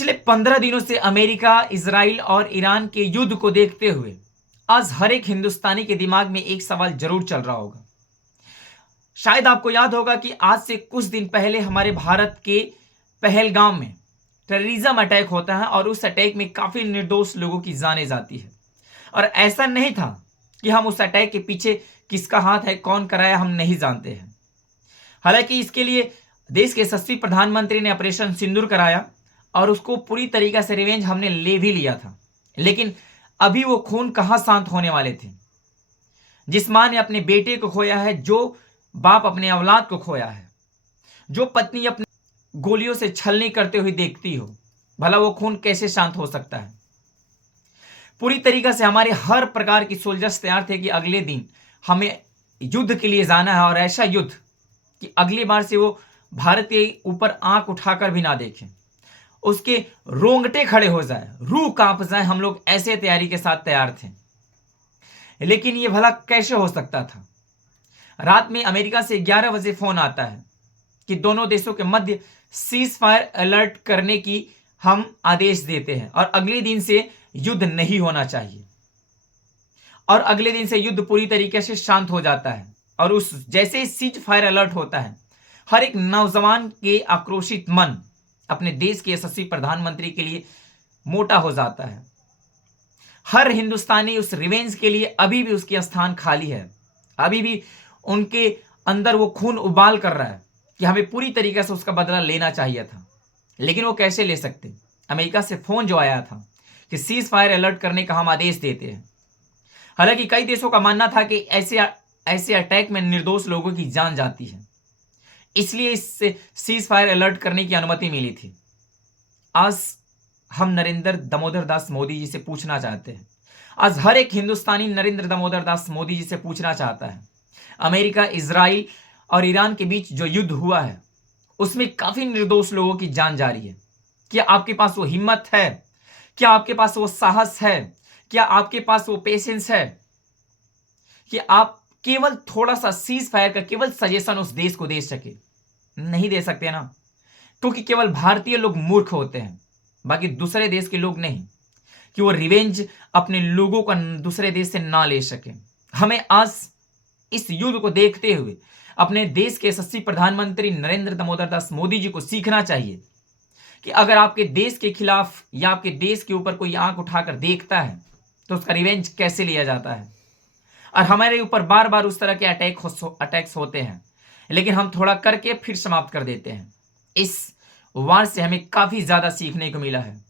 पिछले 15 दिनों से अमेरिका, इजराइल और ईरान के युद्ध को देखते हुए आज हर एक हिंदुस्तानी के दिमाग में एक सवाल जरूर चल रहा होगा। शायद आपको याद होगा कि आज से कुछ दिन पहले हमारे भारत के पहलगाम में टेररिज्म अटैक होता है और उस अटैक में काफी निर्दोष लोगों की जानें जाती है। और ऐसा नहीं था कि हम उस अटैक के पीछे किसका हाथ है, कौन कराया, हम नहीं जानते हैं। हालांकि इसके लिए देश के यशस्वी प्रधानमंत्री ने ऑपरेशन सिंदूर कराया और उसको पूरी तरीके से रिवेंज हमने ले भी लिया था। लेकिन अभी वो खून कहां शांत होने वाले थे। जिस मां ने अपने बेटे को खोया है, जो बाप अपने औलाद को खोया है, जो पत्नी अपने गोलियों से छलनी करते हुए देखती हो, भला वो खून कैसे शांत हो सकता है। पूरी तरीके से हमारे हर प्रकार की सोल्जर्स तैयार थे कि अगले दिन हमें युद्ध के लिए जाना है और ऐसा युद्ध कि अगली बार से वो भारत के ऊपर आंख उठाकर भी ना देखें, उसके रोंगटे खड़े हो जाए, रूह कांप जाए। हम लोग ऐसे तैयारी के साथ तैयार थे। लेकिन ये भला कैसे हो सकता था। रात में अमेरिका से 11 बजे फोन आता है कि दोनों देशों के मध्य सीज फायर अलर्ट करने की हम आदेश देते हैं और अगले दिन से युद्ध नहीं होना चाहिए। और अगले दिन से युद्ध पूरी तरीके से शांत हो जाता है। और उस जैसे ही सीज फायर अलर्ट होता है, हर एक नौजवान के आक्रोशित मन अपने देश के यशस्वी प्रधानमंत्री के लिए मोटा हो जाता है। हर हिंदुस्तानी उस रिवेंज के लिए अभी भी उसकी स्थान खाली है। अभी भी उनके अंदर वो खून उबाल कर रहा है कि हमें पूरी तरीके से उसका बदला लेना चाहिए था। लेकिन वो कैसे ले सकते। अमेरिका से फोन जो आया था कि सीज फायर अलर्ट करने का हम आदेश देते हैं। हालांकि कई देशों का मानना था कि ऐसे अटैक में निर्दोष लोगों की जान जाती है, इसलिए इससे सीज फायर अलर्ट करने की अनुमति मिली थी। आज हम नरेंद्र दामोदर दास मोदी जी से पूछना चाहते हैं, आज हर एक हिंदुस्तानी नरेंद्र दामोदर दास मोदी जी से पूछना चाहता है, अमेरिका, इजराइल और ईरान के बीच जो युद्ध हुआ है उसमें काफी निर्दोष लोगों की जान जा रही है। क्या आपके पास वो हिम्मत है? क्या आपके पास वो साहस है? क्या आपके पास वो पेशेंस है कि आप केवल थोड़ा सा सीज फायर का केवल सजेशन उस देश को दे सके? नहीं दे सकते ना, क्योंकि केवल भारतीय लोग मूर्ख होते हैं, बाकी दूसरे देश के लोग नहीं, कि वो रिवेंज अपने लोगों का दूसरे देश से ना ले सके। हमें आज इस युद्ध को देखते हुए अपने देश के यशस्वी प्रधानमंत्री नरेंद्र दामोदर दास मोदी जी को सीखना चाहिए कि अगर आपके देश के खिलाफ या आपके देश के ऊपर कोई आंख उठाकर देखता है तो उसका रिवेंज कैसे लिया जाता है। और हमारे ऊपर बार बार उस तरह के अटैक्स होते हैं, लेकिन हम थोड़ा करके फिर समाप्त कर देते हैं। इस वार से हमें काफी ज्यादा सीखने को मिला है।